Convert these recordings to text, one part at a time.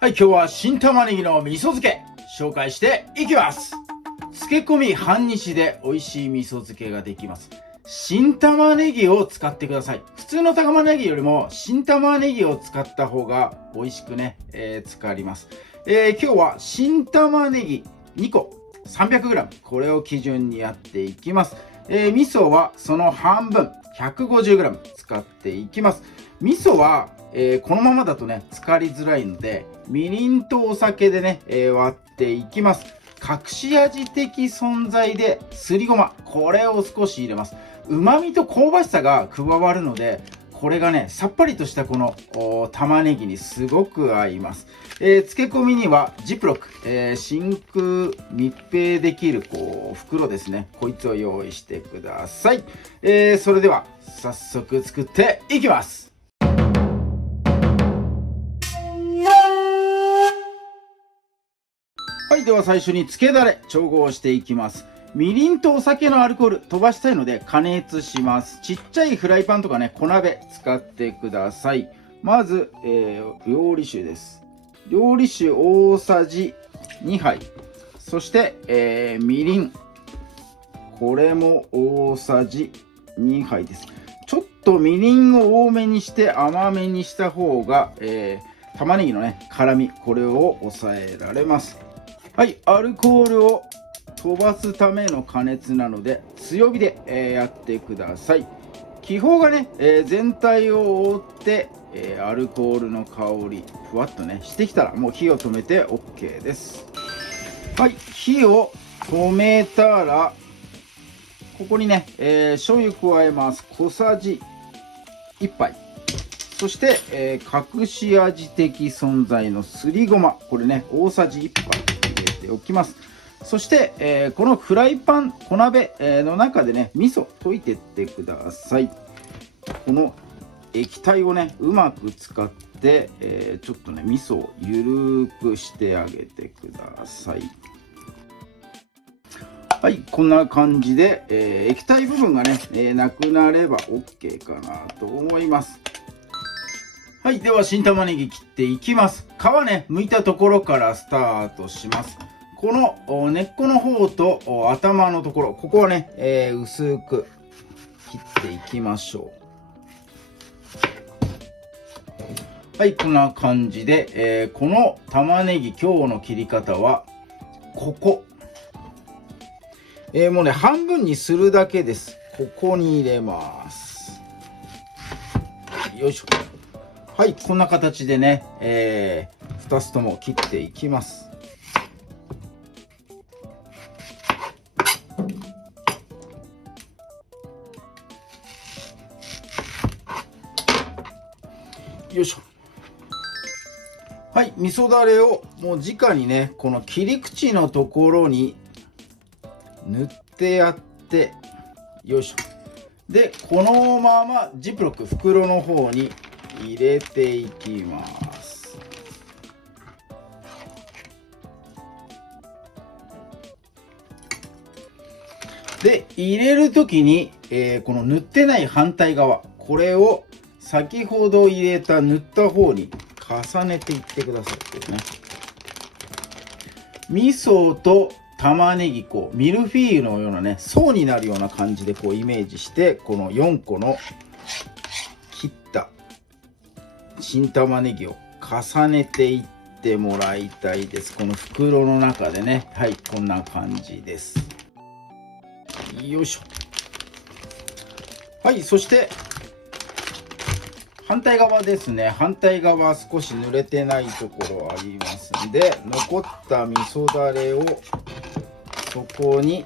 はい、今日は新玉ねぎの味噌漬け紹介していきます。漬け込み半日で美味しい味噌漬けができます。新玉ねぎを使ってください。普通の玉ねぎよりも新玉ねぎを使った方が美味しくね、漬かります。今日は新玉ねぎ2個 300g これを基準にやっていきます。味噌はその半分 150g 使っていきます。味噌はこのままだとね浸かりづらいのでみりんとお酒でね、割っていきます。隠し味的存在ですりごま、これを少し入れます。旨味と香ばしさが加わるのでこれがねさっぱりとしたこの玉ねぎにすごく合います。漬け込みにはジップロック、真空密閉できる袋ですね、こいつを用意してください。それでは早速作っていきます。はい、では最初に漬けだれ調合していきます。みりんとお酒のアルコール飛ばしたいので加熱します。ちっちゃいフライパンとかね小鍋使ってください。まず、料理酒です。料理酒大さじ2杯、そして、みりん、これも大さじ2杯です。ちょっとみりんを多めにして甘めにした方が、玉ねぎのね辛み、これを抑えられます。はい、アルコールを飛ばすための加熱なので強火で、やってください。気泡がね、全体を覆って、アルコールの香りふわっとねしてきたらもう火を止めて OK です。はい、火を止めたらここにね、醤油加えます。小さじ1杯。そして、隠し味的存在のすりごま、これね大さじ1杯入れておきます。そして、このフライパン小鍋、の中でね味噌溶いてってください。この液体をねうまく使って、ちょっとね味噌をゆるくしてあげてください。はい、こんな感じで、液体部分がね、なくなれば OK かなと思います。はい、では新玉ねぎ切っていきます。皮ね剥いたところからスタートします。この根っこの方と頭のところ、ここはね、薄く切っていきましょう。はい、こんな感じで、この玉ねぎ今日の切り方はここ、もうね半分にするだけです。ここに入れます。よいしょ。はい、こんな形でね、2つとも切っていきます。よいしょ。はい、味噌だれをもう直にねこの切り口のところに塗ってやって、よいしょ。でこのままジップロック袋の方に入れていきます。で入れる時に、この塗ってない反対側、これを先ほど入れた塗った方に重ねていってくださいね。味噌と玉ねぎミルフィーユのようなね層になるような感じでイメージして、この4個の切った新玉ねぎを重ねていってもらいたいです。この袋の中でね。はい、こんな感じです。よいしょ。はい、そして反対側ですね。反対側少し濡れてないところありますんで、残った味噌だれをそこに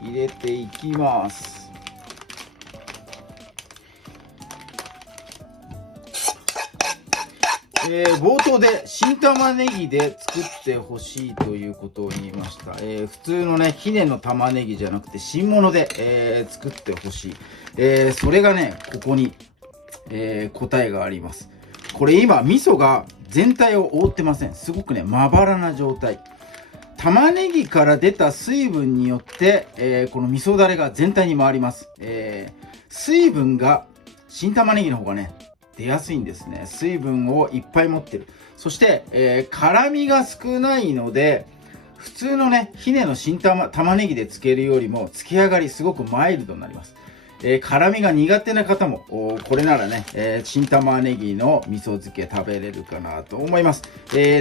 入れていきます。冒頭で新玉ねぎで作ってほしいということを言いました。普通のねひねの玉ねぎじゃなくて新物で、作ってほしい。それがねここに、答えがあります。これ今味噌が全体を覆ってません。すごくねまばらな状態。玉ねぎから出た水分によって、この味噌だれが全体に回ります。水分が新玉ねぎの方がね出やすいんですね。水分をいっぱい持ってる。そして、辛みが少ないので、普通のね、ひねの新玉ねぎで漬けるよりも、漬け上がりすごくマイルドになります。辛みが苦手な方も、これならね、新玉ねぎの味噌漬け食べれるかなと思います。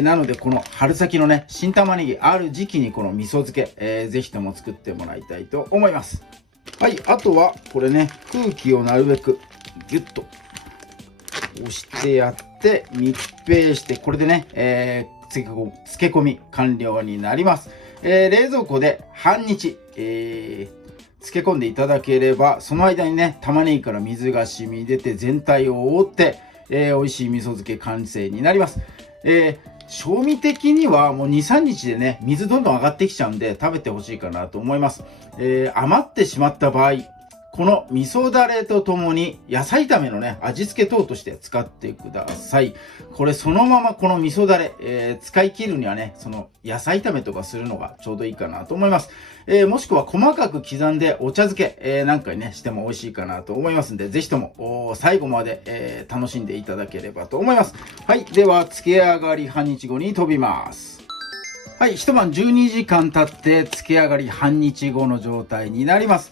なので、この春先のね、新玉ねぎある時期にこの味噌漬け、ぜひとも作ってもらいたいと思います。はい、あとは、これね、空気をなるべくギュッと押してやって、密閉して、これでね、漬け込み完了になります。冷蔵庫で半日、漬け込んでいただければ、その間にね、玉ねぎから水が染み出て全体を覆って、美味しい味噌漬け完成になります。賞味的にはもう2、3日でね、水どんどん上がってきちゃうんで食べてほしいかなと思います。余ってしまった場合、この味噌だれとともに野菜炒めのね、味付け等として使ってください。これそのままこの味噌だれ、使い切るにはね、その野菜炒めとかするのがちょうどいいかなと思います。もしくは細かく刻んでお茶漬け、なんかにね、しても美味しいかなと思いますんで、ぜひとも最後まで、楽しんでいただければと思います。はい、では、漬け上がり半日後に飛びます。はい、一晩12時間経って漬け上がり半日後の状態になります。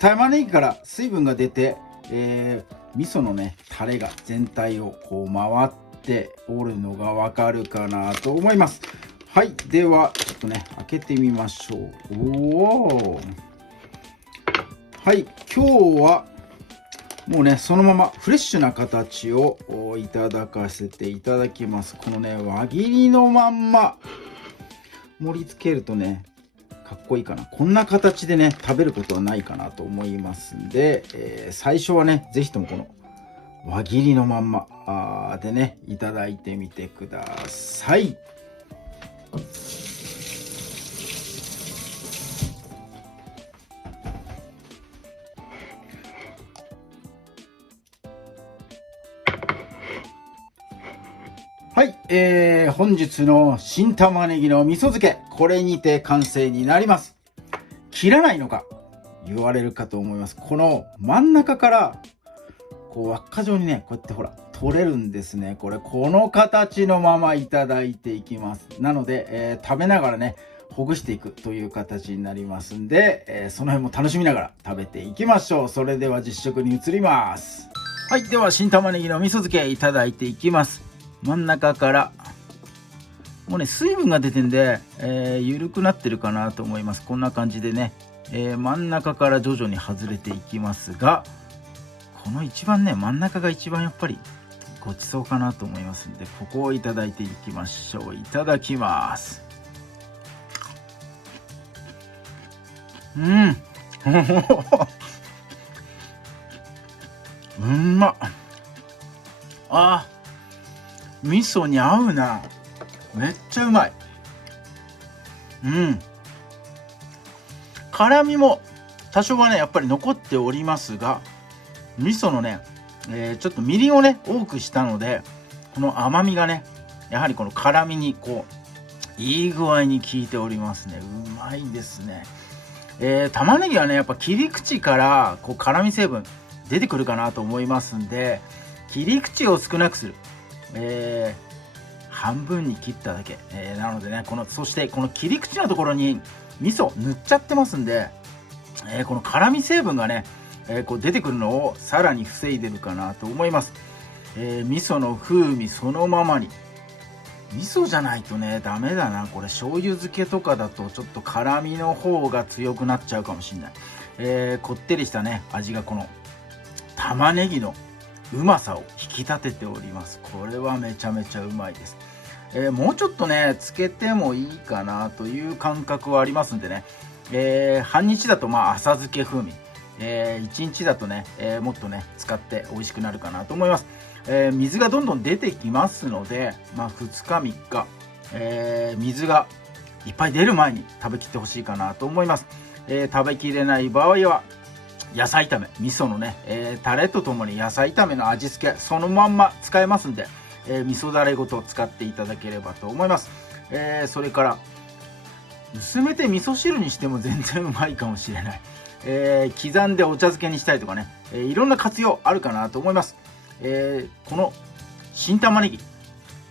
玉ねぎから水分が出て、味噌のね、タレが全体をこう回っておるのがわかるかなと思います。はい、では、ちょっとね、開けてみましょう。おー。はい、今日は、もうね、そのままフレッシュな形をいただかせていただきます。このね、輪切りのまんま、盛り付けるとね、かっこいいかな。こんな形でね、食べることはないかなと思いますんで、最初はね、ぜひともこの輪切りのまんまでね、いただいてみてください。はい、本日の新玉ねぎの味噌漬け、これにて完成になります。切らないのか言われるかと思います。この真ん中からこう輪っか状にね、こうやってほら取れるんですね。この形のままいただいていきます。なので、食べながらね、ほぐしていくという形になりますんで、その辺も楽しみながら食べていきましょう。それでは実食に移ります。はい、では新玉ねぎの味噌漬けいただいていきます。真ん中からもうね、水分が出てんで、緩くなってるかなと思います。こんな感じでね、真ん中から徐々に外れていきますが、この一番ね、真ん中が一番やっぱりごちそうかなと思いますんで、ここをいただいていきましょう。いただきます。うんまっ。味噌に合うな。めっちゃうまい。辛みも多少はね、やっぱり残っておりますが、味噌のね、ちょっとみりんをね、多くしたので、この甘みがね、やはりこの辛みにこう、いい具合に効いておりますね。うまいですね。玉ねぎはね、やっぱ切り口からこう辛み成分出てくるかなと思いますんで、切り口を少なくする。半分に切っただけ、なのでね、そしてこの切り口のところに味噌塗っちゃってますんで、この辛み成分がね、こう出てくるのをさらに防いでるかなと思います。味噌の風味そのままに。味噌じゃないとね、ダメだな。これ醤油漬けとかだとちょっと辛みの方が強くなっちゃうかもしれない。こってりしたね、味がこの玉ねぎのうまさを引き立てております。これはめちゃめちゃうまいです。もうちょっとね、つけてもいいかなという感覚はありますんでね。半日だと浅漬け風味。1日だとね、もっとね、使って美味しくなるかなと思います。水がどんどん出てきますので、2日3日、水がいっぱい出る前に食べきってほしいかなと思います。食べきれない場合は、野菜炒め、味噌のね、タレとともに野菜炒めの味付け、そのまんま使えますんで、味噌だれごと使っていただければと思います。それから、薄めて味噌汁にしても全然うまいかもしれない。刻んでお茶漬けにしたりとかね、いろんな活用あるかなと思います。この新玉ねぎ、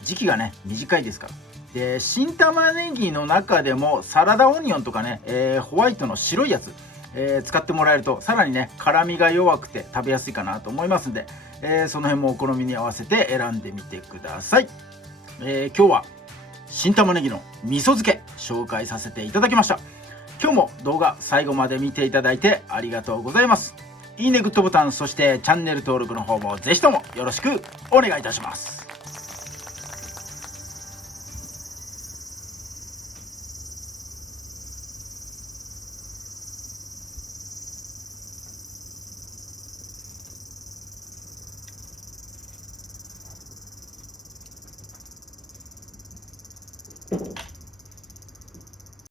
時期がね、短いですから。で、新玉ねぎの中でもサラダオニオンとかね、ホワイトの白いやつ、使ってもらえるとさらにね、辛みが弱くて食べやすいかなと思いますんで、その辺もお好みに合わせて選んでみてください。今日は新玉ねぎの味噌漬け紹介させていただきました。今日も動画最後まで見ていただいてありがとうございます。いいね、グッドボタン、そしてチャンネル登録の方もぜひともよろしくお願いいたします。